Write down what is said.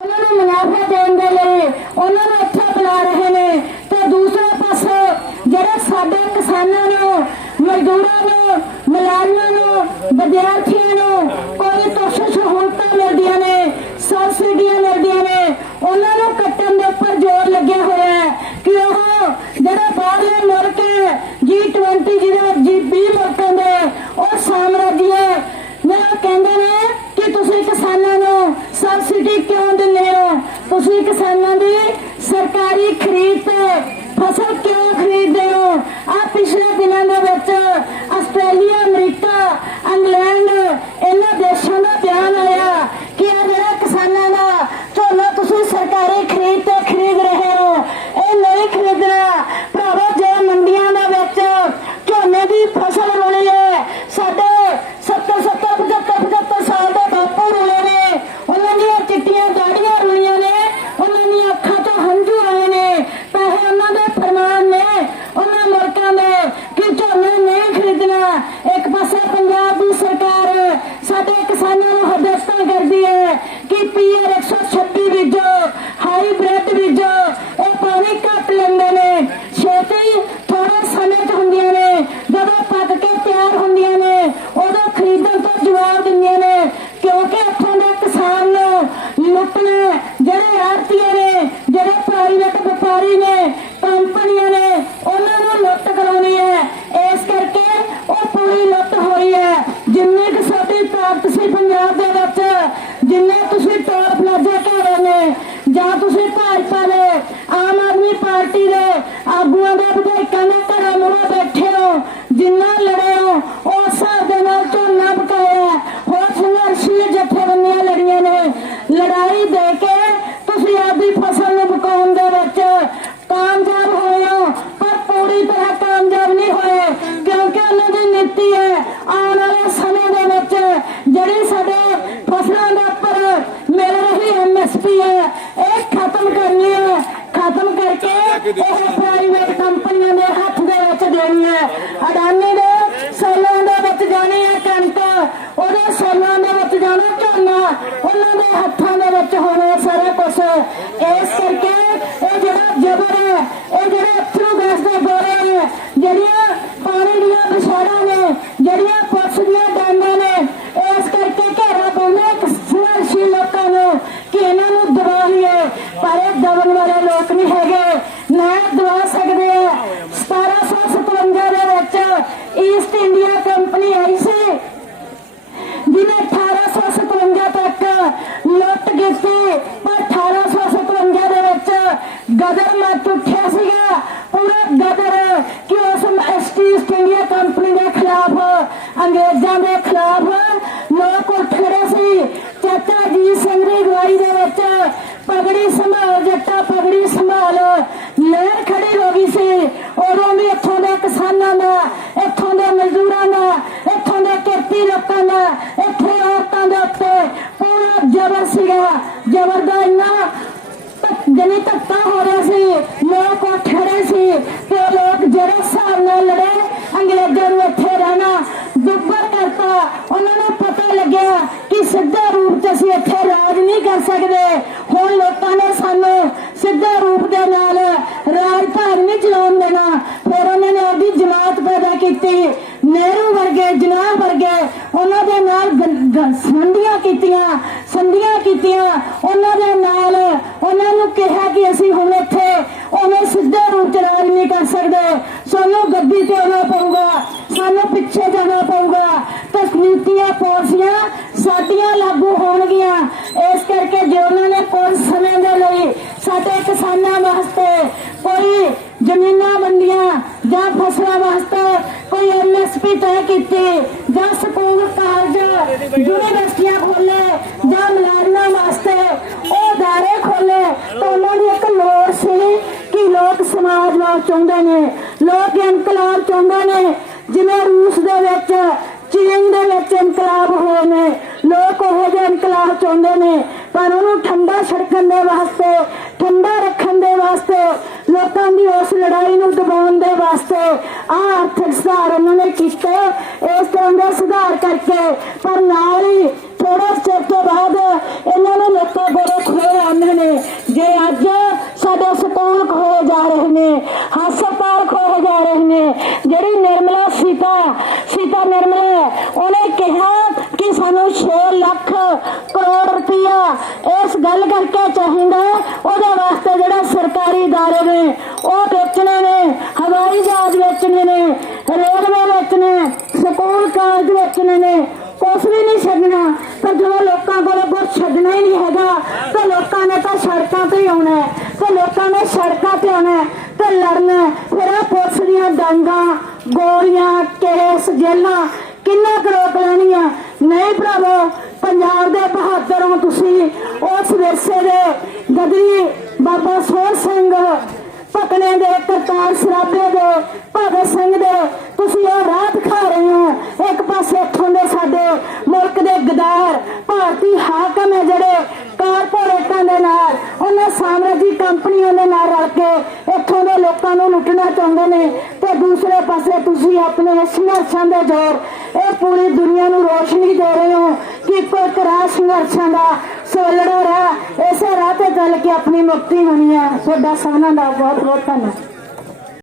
ਉਹਨਾਂ ਨੂੰ ਮੁਨਾਫਾ ਦੇਣ ਦੇ ਲਈ ਉਹਨਾਂ ਨੂੰ ਇੱਥੇ ਬੁਲਾ ਰਹੇ ਨੇ। ਤੇ ਦੂਸਰੇ ਪਾਸੇ ਜਿਹੜੇ ਸਾਡੇ ਕਿਸਾਨਾਂ ਨੂੰ, ਮਜ਼ਦੂਰਾਂ ਨੂੰ ਮੁਲਾਜ਼ਮਾਂ ਨੂੰ, ਵਿਦਿਆਰਥੀਆਂ ਨੂੰ ਕੋਈ ਤੁਛ ਸਹੂਲਤਾਂ ਮਿਲਦੀਆਂ ਨੇ ਸਬਸਿਡੀਆਂ ਮਿਲਦੀਆਂ ਨੇ ਉਹਨਾਂ ਨੂੰ ਕੱਟਣ ਦੇ ਉੱਪਰ ਜ਼ੋਰ ਲੱਗਿਆ ਹੋਇਆ ਹੈ ਕਿ ਉਹ ਜਿਹੜੇ ਬਾਹਰਲੇ ਮੁਲਕ ਹੈ G20 ਜਿਹੜਾ G20 ਮੁਲਕਾਂ ਦੇ ਉਹ ਸਾਮਰਾਜੀ ਹੈ ਨੇ ਉਹ ਕਹਿੰਦੇ ਨੇ ਕਿ ਤੁਸੀਂ ਕਿਸਾਨਾਂ ਨੂੰ ਸਬਸਿਡੀ ਕਿਉਂ ਦਿੰਦੇ ਹੋ ਤੁਸੀਂ ਕਿਸਾਨਾਂ ਦੀ ਸਰਕਾਰੀ ਖਰੀਦ ਤੇ ਫਸਲ ਕਿਉਂ ਖਰੀਦਦੇ ਹੋ ਆ ਪਿਛਲੇ ਦਿਨਾਂ ਦੇ ਵਿੱਚ ਆਸਟ੍ਰੇਲੀਆ ਅਮਰੀਕਾ ਇੰਗਲੈਂਡ ਇਹਨਾਂ ਦੇਸ਼ਾਂ ਦਾ ਬਿਆਨ ਆਇਆ ਕਿ ਇਹ ਜਿਹੜਾ ਕਿਸਾਨਾਂ ਦਾ ਝੋਨਾ ਤੁਸੀਂ ਸਰਕਾਰੀ ਖਰੀਦ ਤੇ ਖਰੀਦ ਰਹੇ ਹੋ ਇਹ ਨਹੀਂ ਖਰੀਦਣਾ ਭਰਾਵੋ ਜੇ ਮੰਡੀਆਂ ਦੇ ਵਿੱਚ ਝੋਨੇ ਦੀ ਫਸਲ ਰੁਲੀ ਹੈ ਸਾਡੇ 70 70 75 75 ਸਾਲ ਦੇ ਬਾਪੂ ਰੁਲੇ ਨੇ ਉਹਨਾਂ ਦੀਆਂ ਚਿੱਟੀਆਂ ਦਾੜੀਆਂ ਰੁਲੀਆਂ ਨੇ ਉਹਨਾਂ ਦੀਆਂ ਅੱਖਾਂ ਤੋਂ ਹੰਝੂ ਆਏ ਨੇ ਪੈਸੇ ਉਹਨਾਂ ਦੇ ਫਰਮਾਨ ਨੇ ਉਹਨਾਂ ਮੁਲਕਾਂ ਦੇ ਕਿ ਝੋਨਾ ਨਹੀਂ ਖਰੀਦਣਾ ਇੱਕ ਪਾਸੇ ਪੰਜਾਬ ਦੀ ਸਰਕਾਰ ਸਾਡੇ ਕਿਸਾਨਾਂ ਨੂੰ ਹਦਾਇਤਾਂ ਕਰਦੀ ਹੈ ਕਿ ਪੀਆਰ 126 ਪਰ ਇਹ ਵਾਲੇ ਲੋਕ ਨਹੀਂ ਹੈਗੇ। ਨਾ ਇਹ ਸਕਦੇ ਆ। 1757 ਦੇ ਵਿੱਚ ਈਸਟ ਇੰਡੀਆ ਕੰਪਨੀ ਆਈ ਸੀ, ਜਿਹਨੇ 1857 ਤੱਕ ਲੁੱਟ ਕੀਤੀ। ਪਰ 1857 ਦੇ ਵਿੱਚ ਗਦਰ ਮੱਚ ਉੱਠਿਆ ਸੀਗਾ। ਪੂਰਾ ਗਦਰ ਕਿ ਉਸ ਈਸਟ ਇੰਡੀਆ ਕੰਪਨੀ ਦੇ ਖਿਲਾਫ, ਅੰਗਰੇਜ਼ਾਂ ਦੇ ਖਿਲਾਫ ਲੋਕ ਉੱਠ ਖੜੇ ਸੀ। ਚਾਚਾ ਜੀ ਸਿੰਘ ਦੀ ਅਗਵਾਈ ਦੇ ਵਿੱਚ ਪਗੜੀ ਸੰਭਾਲ, ਜੱਟਾ ਪਗੜੀ ਸੰਭਾਲ। ਲਹਿਰ ਖੜੀ ਹੋ ਗਈ ਸੀ। ਉਦੋਂ ਵੀ ਇੱਥੋਂ ਦੇ ਕਿਸਾਨਾਂ ਦਾ, ਇੱਥੋਂ ਦੇ ਮਜ਼ਦੂਰਾਂ ਦਾ, ਇੱਥੋਂ ਦੇ ਕਿਰਤੀ ਲੋਕਾਂ ਦਾ, ਇੱਥੇ ਔਰਤਾਂ ਦੇ ਉੱਤੇ ਪੂਰਾ ਜ਼ਬਰ ਸੀਗਾ। ਜ਼ਬਰ ਦਾ ਇੰਨਾ ਜਨੀ ਧੱਕਾ ਹੋ ਰਿਹਾ ਸੀ। ਲੋਕ ਉੱਠ ਖੜੇ ਸੀ ਤੇ ਲੋਕ ਜਿਹੜੇ ਹਿਸਾਬ ਨਾਲ ਲੜੇ ਅੰਗਰੇਜ਼ਾਂ ਨੂੰ ਇੱਥੇ ਰਹਿਣਾ ਦੁੱਬਰ ਕਰਤਾ ਉਹਨਾਂ ਨੂੰ ਪਤਾ ਲੱਗਿਆ ਕਿ ਸਿੱਧੇ ਰੂਪ 'ਚ ਅਸੀਂ ਇੱਥੇ ਰਾਜ ਨਹੀਂ ਕਰ ਸਕਦੇ ਹੁਣ ਲੋਕਾਂ ਨੇ ਸਾਨੂੰ ਸਿੱਧੇ ਰੂਪ ਦੇ ਨਾਲ ਰਾਜ ਭਾਗ ਨਹੀਂ ਚਲਾਉਣ ਦੇਣਾ ਫਿਰ ਉਹਨਾਂ ਨੇ ਆਪਦੀ ਜਮਾਤ ਪੈਦਾ ਕੀਤੀ ਨਹਿਰੂ ਵਰਗੇ ਜਨਾਹ ਵਰਗੇ ਉਹਨਾਂ ਦੇ ਨਾਲ ਗ- ਗ- ਸੰਧੀਆਂ ਕੀਤੀਆਂ, ਸੰਧੀਆਂ ਕੀਤੀਆਂ, ਉਹਨਾਂ ਦੇ ਨਾਲ ਉਹਨਾਂ ਨੂੰ ਕਿਹਾ ਕਿ ਅਸੀਂ ਹੁਣ ਇੱਥੇ ਉਹਨੇ ਸਿੱਧੇ ਰੂਪ ਚ ਰਾਜ ਨਹੀਂ ਕਰ ਸਕਦੇ। ਸਾਨੂੰ ਗੱਦੀ ਤੇ ਆਉਣਾ ਪਊਗਾ, ਸਾਨੂੰ ਪਿੱਛੇ ਜਾਣਾ ਪਊਗਾ। ਤਕਨੀਕੀਆਂ ਪਾਲਿਸੀਆਂ ਸਾਡੀਆਂ ਲਾਗੂ ਹੋਣਗੀਆਂ। ਇਸ ਕਰਕੇ ਜੇ ਉਹਨਾਂ ਨੇ ਕੁਝ ਸਮੇਂ ਦੇ ਲਈ ਸਾਡੇ ਕਿਸਾਨਾਂ ਵਾਸਤੇ ਕੋਈ ਜ਼ਮੀਨਾਂ ਵੰਡੀਆਂ ਜਾਂ ਫਸਲਾਂ ਵਾਸਤੇ ਕੋਈ ਐਮਐਸਪੀ ਤੈਅ ਕੀਤੀ ਜਾਂ ਸਕੂਲ ਕਾਲਜ ਯੂਨੀਵਰਸਿਟੀਆਂ ਖੋਲੇ ਜਾਂ ਮਲਾਰਨਾ ਵਾਸਤੇ ਉਹ ਦਾਰੇ ਖੋਲੇ, ਤਾਂ ਉਹਨਾਂ ਦੀ ਇੱਕ ਲੋੜ ਸੀ ਕਿ ਲੋਕ ਸਮਾਜ ਨਾਲ ਚਾਹੁੰਦੇ ਨੇ, ਲੋਕ ਇਨਕਲਾਬ ਚਾਹੁੰਦੇ ਨੇ, ਜਿਵੇਂ ਰੂਸ ਦੇ ਵਿੱਚ, ਚੀਨ ਦੇ ਵਿੱਚ ਇਨਕਲਾਬ ਹੋਏ ਨੇ, ਲੋਕ ਉਹ ਜਿਹੇ ਇਨਕਲਾਬ ਚਾਹੁੰਦੇ ਨੇ, ਪਰ ਉਹਨੂੰ ਠੰਡਾ ਛੜਕਣ ਦੇ ਵਾਸਤੇ, ਠੰਡਾ ਰੱਖਣ ਦੇ ਵਾਸਤੇ ਲੋਕਾਂ ਦੀ ਉਸ ਲੜਾਈ ਨੂੰ ਦਬਾਉਣ ਦੇ ਵਾਸਤੇ ਆ ਆਰਥਿਕ ਸੁਧਾਰ ਉਹਨਾਂ ਨੇ ਕੀਤੇ। ਇਸ ਤਰ੍ਹਾਂ ਦੇ ਸੁਧਾਰ ਕਰਕੇ, ਪਰ ਨਾਲ ਹੀ ਥੋੜੇ ਚਿਰ ਤੋਂ ਬਾਅਦ ਇਹਨਾਂ ਨੇ ਲੋਕਾਂ ਕੋਲੋਂ ਖੋਏ ਆਉਂਦੇ ਨੇ। ਜੇ ਅੱਜ ਸਾਡੇ ਸਕੂਲ ਖੋਏ ਜਾ ਰਹੇ ਨੇ, ਹਸਪਤਾਲ ਖੋਏ ਜਾ ਰਹੇ ਨੇ, ਜਿਹੜੀ ਨਿਰਮਲਾ ਸੀਤਾ ਸੀਤਾ ਨਿਰਮਲਾ ਉਹਨੇ ਕਿਹਾ ਕਿ ਸਾਨੂੰ 6 ਲੱਖ ਕਰੋੜ ਰੁਪਇਆ ਇਸ ਗੱਲ ਕਰਕੇ ਚਾਹੀਦਾ ਉਹਦੇ ਵਾਸਤੇ ਜਿਹੜਾ ਸਰਕਾਰੀ ادارے ਨੇ ਉਹ ਵੇਚਣੇ ਨੇ ਹਵਾਈ ਜਹਾਜ਼ ਵੇਚਣੇ ਨੇ ਰੇਲਵੇ ਵੇਚਣੇ ਸਕੂਲ ਕਾਲਜ ਵੇਚਣੇ ਨੇ ਕੁਛ ਵੀ ਨਹੀਂ ਛੱਡਣਾ ਪਰ ਜਦੋਂ ਲੋਕਾਂ ਕੋਲ ਕੁਛ ਛੱਡਣਾ ਹੀ ਨਹੀਂ ਹੈਗਾ ਤਾਂ ਲੋਕਾਂ ਨੇ ਤਾਂ ਸੜਕਾਂ ਤੇ ਹੀ ਆਉਣਾ ਹੈ ਤੇ ਲੋਕਾਂ ਨੇ ਸੜਕਾਂ ਤੇ ਆਉਣਾ ਹੈ ਤੇ ਲੜਨਾ ਹੈ। ਫਿਰ ਆ ਪੁਲਿਸ ਦੀਆਂ ਡਾਂਗਾਂ ਗੋਲੀਆਂ ਕੇਸ ਜੇਲਾਂ ਕਿੰਨਾ ਕੁ ਰੋਕ ਲੈਣੀਆਂ ਨਹੀਂ ਭਰਾਵੋ, ਪੰਜਾਬ ਦੇ ਬਹਾਦਰ ਹੋ ਤੁਸੀਂ। ਉਸ ਵਿਰਸੇ ਦੇ ਗਦਰੀ ਬਾਬਾ ਸੋਹਣ ਸਿੰਘ ਪਕਣੇ ਦੇ ਕਰਤਾਰ ਸਰਾਬੇ ਦੇ ਭਗਤ ਸਿੰਘ ਦੇ। ਤੁਸੀਂ ਉਹ ਰਾਹ ਦਿਖਾ ਰਹੇ ਹੋ। ਇੱਕ ਪਾਸੇ ਇੱਥੋਂ ਦੇ ਸਾਡੇ ਮੁਲਕ ਦੇ ਗਦਾਰ, ਭਾਰਤੀ ਹਾਕਮ ਹੈ ਜਿਹੜੇ ਕਾਰਪੋਰੇਟਾਂ ਦੇ ਨਾਲ, ਉਹਨਾਂ ਸਾਮਰਾਜੀ ਕੰਪਨੀਆਂ ਦੇ ਨਾਲ ਰਲ ਕੇ ਇੱਥੋਂ ਦੇ ਲੋਕਾਂ ਨੂੰ ਲੁੱਟਣਾ ਚਾਹੁੰਦੇ ਨੇ ਤੇ ਦੂਸਰੇ ਪਾਸੇ ਤੁਸੀਂ ਆਪਣੇ ਸੰਘਰਸ਼ਾਂ ਦੇ ਜ਼ੋਰ ਇਹ ਪੂਰੀ ਦੁਨੀਆ ਨੂੰ ਰੋਸ਼ਨੀ ਦੇ ਰਹੇ ਹੋ ਕਿ ਇੱਕੋ ਇੱਕ ਰਾਹ ਸੰਘਰਸ਼ਾਂ ਦਾ ਸੋਲੜੋ ਰਾਹ, ਇਸੇ ਰਾਹ ਤੇ ਚੱਲ ਕੇ ਆਪਣੀ ਮੁਕਤੀ ਹੋਣੀ ਹੈ ਤੁਹਾਡਾ ਸਭਨਾਂ ਦਾ ਬਹੁਤ ਬਹੁਤ ਧੰਨਵਾਦ।